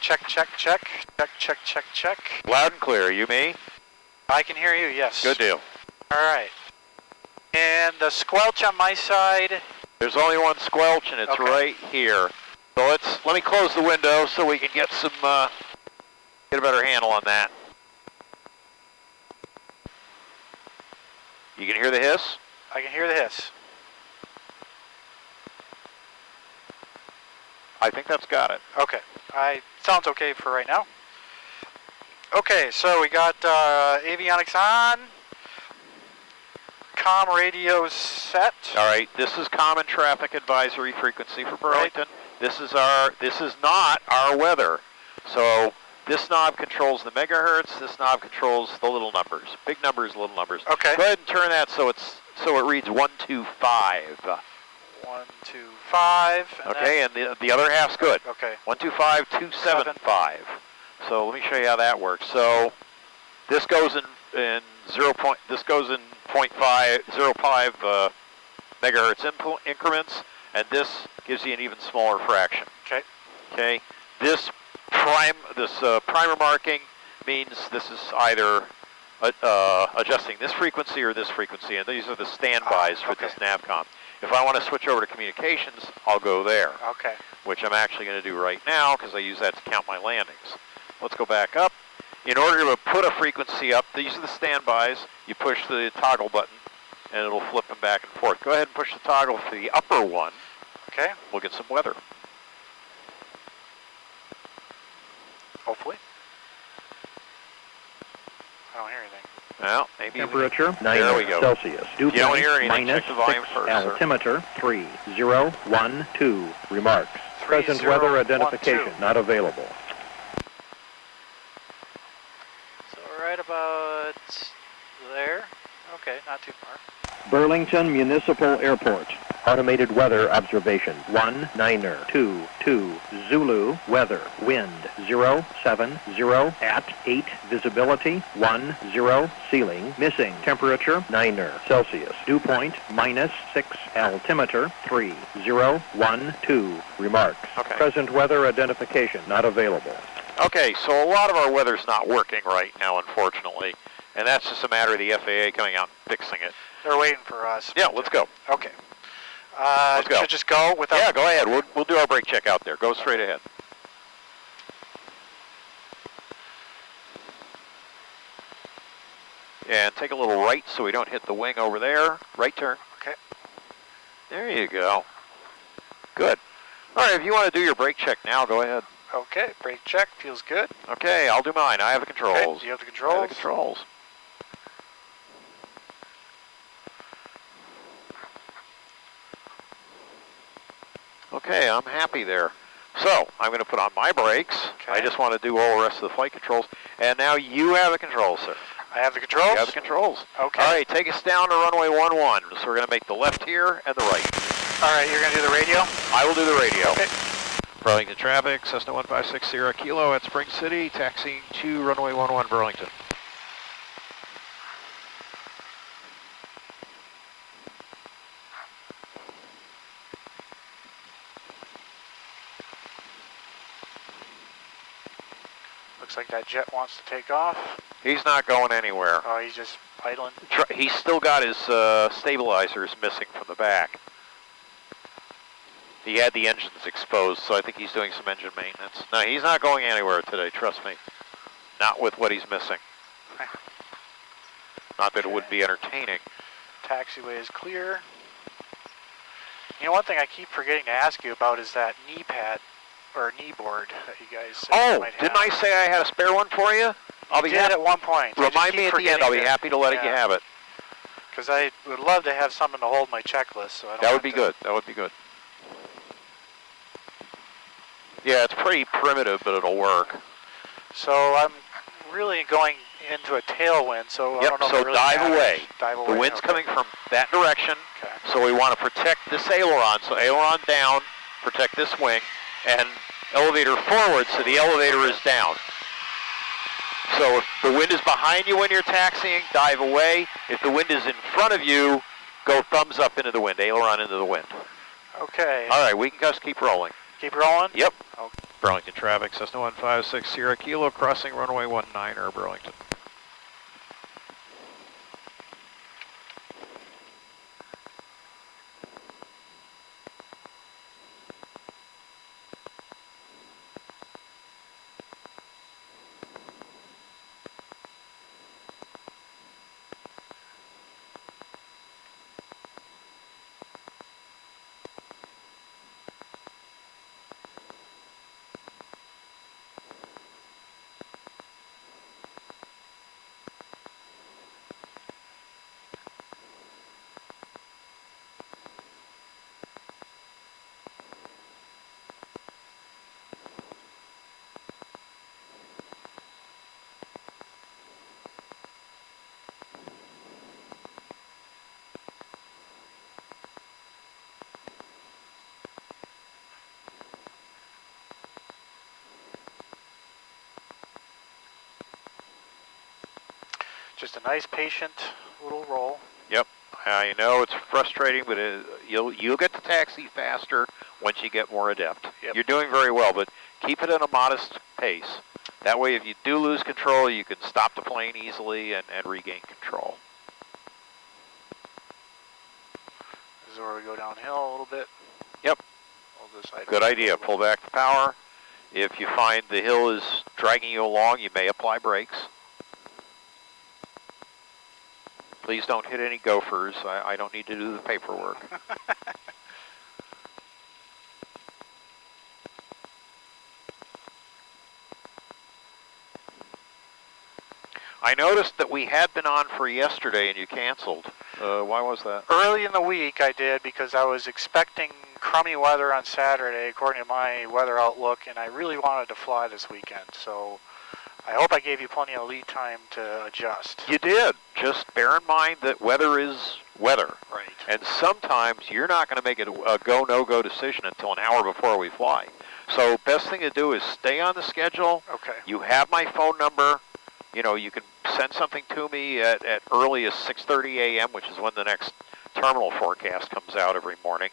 Check, check, check. Check, check, check, check. Loud and clear. You me? I can hear you, yes. Good deal. All right. And the squelch on my side. There's only one squelch, and it's right here. So let me close the window so we can get some get a better handle on that. You can hear the hiss? I can hear the hiss. I think that's got it. Okay. Sounds okay for right now. Okay, so we got avionics on. Comm radio set. All right, this is common traffic advisory frequency for Burlington. Right. This is not our weather. So this knob controls the megahertz. This knob controls the little numbers. Big numbers, little numbers. Okay. Go ahead and turn that so it reads 125. 125. Okay, and the other half's good. Okay. 125, 275. So let me show you how that works. So this goes in 0.5 megahertz increments, and this gives you an even smaller fraction. Okay. Okay. This primer marking means this is either adjusting this frequency or this frequency, and these are the standbys for this NavCom. If I want to switch over to communications, I'll go there. Okay. Which I'm actually going to do right now because I use that to count my landings. Let's go back up. In order to put a frequency up, these are the standbys. You push the toggle button, and it'll flip them back and forth. Go ahead and push the toggle for the upper one. Okay. We'll get some weather. Hopefully. I don't hear anything. Well, maybe. Temperature 9 there we go. Celsius. Dew you don't hear anything. Minus check the volume 6 first. altimeter 3012. Remarks. Present weather identification not available. So right about there. Okay, not too far. Burlington Municipal Airport. Automated weather observation 1922 Zulu weather wind 070 at 8 visibility 10 ceiling missing temperature 9 Celsius dew point minus 6 altimeter 3012 remarks. Okay. Present weather identification not available. Okay, so a lot of our weather's not working right now, unfortunately, and that's just a matter of the FAA coming out and fixing it. They're waiting for us. Yeah, let's go. Okay. Let's go. Should just go without... Yeah, go ahead. We'll do our brake check out there. Go straight ahead. And take a little right so we don't hit the wing over there. Right turn. Okay. There you go. Good. All right, if you want to do your brake check now, go ahead. Okay, brake check. Feels good. Okay, I'll do mine. I have the controls. Okay, you have the controls? I have the controls. Okay, I'm happy there. So, I'm going to put on my brakes. Okay. I just want to do all the rest of the flight controls. And now you have the controls, sir. I have the controls? You have the controls. Okay. All right, take us down to runway 11. So we're going to make the left here and the right. All right, you're going to do the radio? I will do the radio. Okay. Burlington traffic, Cessna 1560 Kilo at Spring City, taxiing to runway 11 Burlington. Looks like that jet wants to take off. He's not going anywhere. Oh, he's just idling. He's still got his stabilizers missing from the back. He had the engines exposed, so I think he's doing some engine maintenance. No, he's not going anywhere today, trust me. Not with what he's missing. Not that it would be entertaining. Taxiway is clear. You know, one thing I keep forgetting to ask you about is that knee pad or knee board that you guys said you might have. Didn't I say I had a spare one for you? You did at one point. Remind me at the end. I'll be happy to let you have it. Because I would love to have something to hold my checklist. So I don't that would be good. That would be good. Yeah, it's pretty primitive, but it'll work. So I'm really going into a tailwind, so I don't know if it really dive matters. away. Dive away. The wind's coming from that direction, okay. So we want to protect this aileron. So aileron down, protect this wing, and elevator forward so the elevator is down. So if the wind is behind you when you're taxiing, dive away. If the wind is in front of you, go thumbs up into the wind, aileron into the wind. Okay. All right, we can just keep rolling. Keep rolling? Yep. Okay. Burlington traffic, Cessna 156 Sierra Kilo crossing runway 19 Burlington. Just a nice, patient little roll. Yep, I know it's frustrating, but you'll get to taxi faster once you get more adept. Yep. You're doing very well, but keep it at a modest pace. That way, if you do lose control, you can stop the plane easily and regain control. This is where we go downhill a little bit. Yep. Good idea. Pull back the power. If you find the hill is dragging you along, you may apply brakes. Please don't hit any gophers. I don't need to do the paperwork. I noticed that we had been on for yesterday and you canceled. Why was that? Early in the week I did because I was expecting crummy weather on Saturday according to my weather outlook, and I really wanted to fly this weekend. So I hope I gave you plenty of lead time to adjust. You did. Just bear in mind that weather is weather. Right. And sometimes you're not going to make it a go, no-go decision until an hour before we fly. So best thing to do is stay on the schedule. Okay. You have my phone number. You know, you can send something to me at early as 6:30 a.m., which is when the next terminal forecast comes out every morning,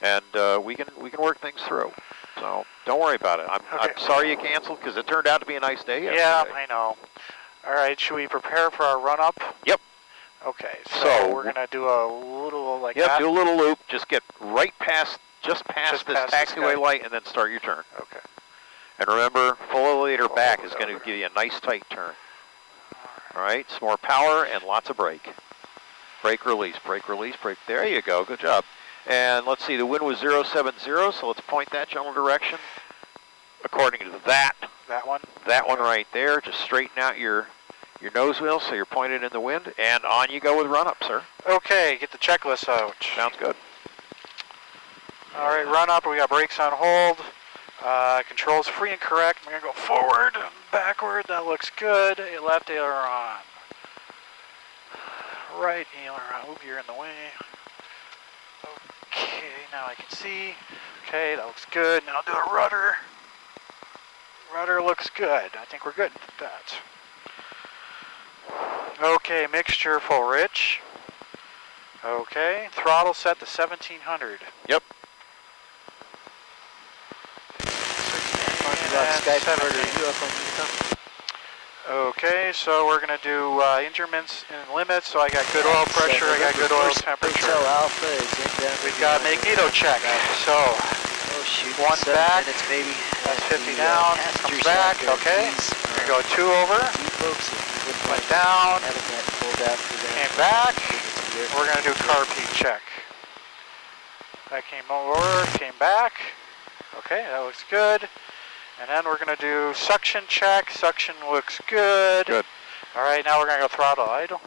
and we can work things through. So don't worry about it. I'm sorry you canceled because it turned out to be a nice day yesterday. Yeah, I know. All right, should we prepare for our run-up? Yep. Okay, so we're going to do a little like that? Yep, do a little loop. Just get right past, just past this taxiway light and then start your turn. Okay. And remember, full elevator back is going to give you a nice tight turn. All right, some more power and lots of brake. Brake release, brake release, brake. There you go, good job. And let's see, the wind was 070, so let's point that general direction according to that. That one? That one right there. Just straighten out your nose wheel so you're pointed in the wind, and on you go with run-up, sir. Okay, get the checklist out. Sounds good. All right, run-up, we got brakes on hold. Controls free and correct. We're going to go forward and backward. That looks good. Left aileron. Right aileron. Oop, you're in the way. Okay, now I can see. Okay, that looks good. Now do a rudder. Rudder looks good. I think we're good with that. Okay, mixture full rich. Okay, throttle set to 1700. Yep. Okay, so we're going to do increments and limits. So I got good oil pressure, I got good oil temperature. Alpha is in down. We've got magneto check. So one back, maybe. that's 50 down, comes back, okay. We're going to go 2 over, went down, came back. We're going to do carb heat check. That came over, came back. Okay, that looks good. And then we're going to do suction check. Suction looks good. Good. All right, now we're going to go throttle idle.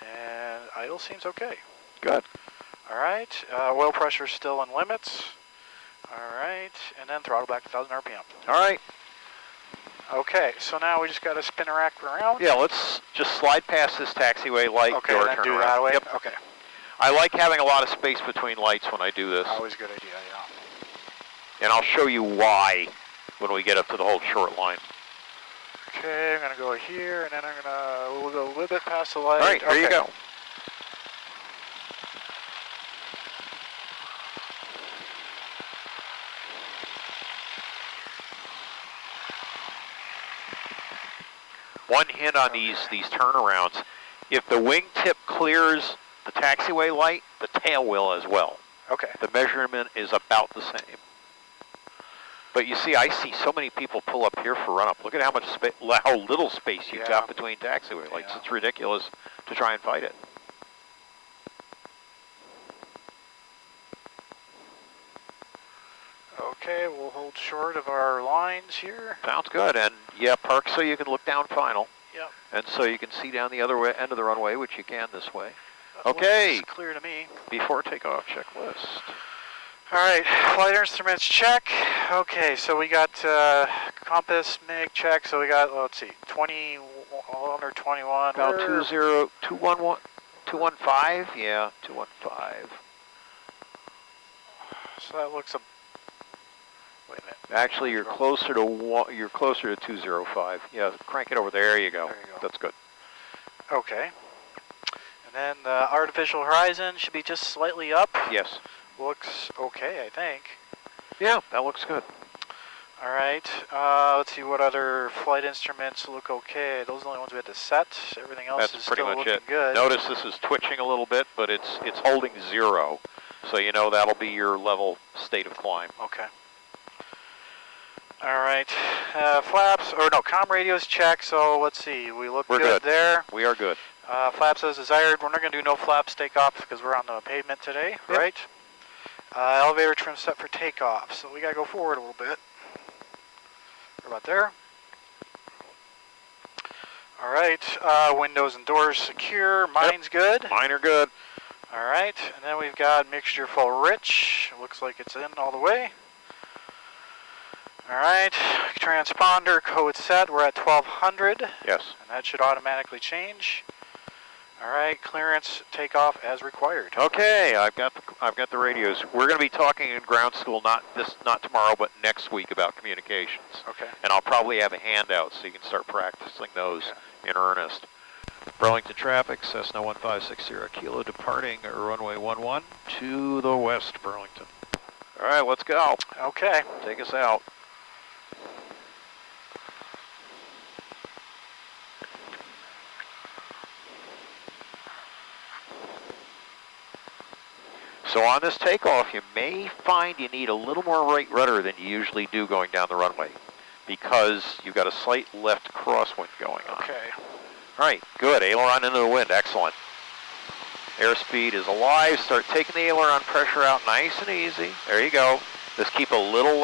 And idle seems okay. Good. All right, oil pressure still in limits. All right, and then throttle back to 1,000 RPM. All right. Okay, so now we just got to spin a rack around. Yeah, let's just slide past this taxiway light. Okay, and then do that way? Yep. Okay. I like having a lot of space between lights when I do this. Always a good idea, yeah. And I'll show you why when we get up to the whole short line. Okay, I'm going to go here, and then we'll go a little bit past the light. All right, here you go. hint on these turnarounds. If the wingtip clears the taxiway light, the tail will as well. Okay. The measurement is about the same. But you see, I see so many people pull up here for run-up. Look at how little space you've got between taxiway lights. It's ridiculous to try and fight it. Okay, we'll hold short of our lines here. Sounds good. And yeah, park so you can look down final. Yep. And so you can see down the other end of the runway, which you can this way. That Okay. looks clear to me. Before takeoff checklist. All right, flight instruments check. Okay, so we got compass MIG check. So we got, let's see, 21 or 21. About 215. Yeah, 215. So that looks a. Wait a minute. Actually, you're closer to 205. Yeah, crank it over there. There you go. There you go. That's good. Okay. And then the artificial horizon should be just slightly up. Yes. Looks okay, I think. Yeah, that looks good. All right. Let's see what other flight instruments look okay. Those are the only ones we had to set. Everything else That's is pretty still much looking it. good. Notice this is twitching a little bit, but it's holding 0. So you know that'll be your level state of climb. Okay. All right. Flaps, or no, comm radios check. So let's see. We're good there. We are good. Flaps as desired. We're not going to do no flaps takeoff because we're on the pavement today, right? Elevator trim set for takeoff. So we got to go forward a little bit. We're about there. All right. Windows and doors secure. Mine's good. Mine are good. All right. And then we've got mixture full rich. Looks like it's in all the way. All right. Transponder code set. We're at 1200. Yes. And that should automatically change. All right, clearance takeoff as required. Okay, I've got the radios. We're going to be talking in ground school not tomorrow, but next week about communications. Okay. And I'll probably have a handout so you can start practicing those in earnest. Burlington traffic, Cessna 1560 Kilo departing runway 11 to the west, Burlington. All right, let's go. Okay. Take us out. So on this takeoff, you may find you need a little more right rudder than you usually do going down the runway because you've got a slight left crosswind going on. Okay. All right, good. Aileron into the wind. Excellent. Airspeed is alive. Start taking the aileron pressure out nice and easy. There you go. Just keep a little left.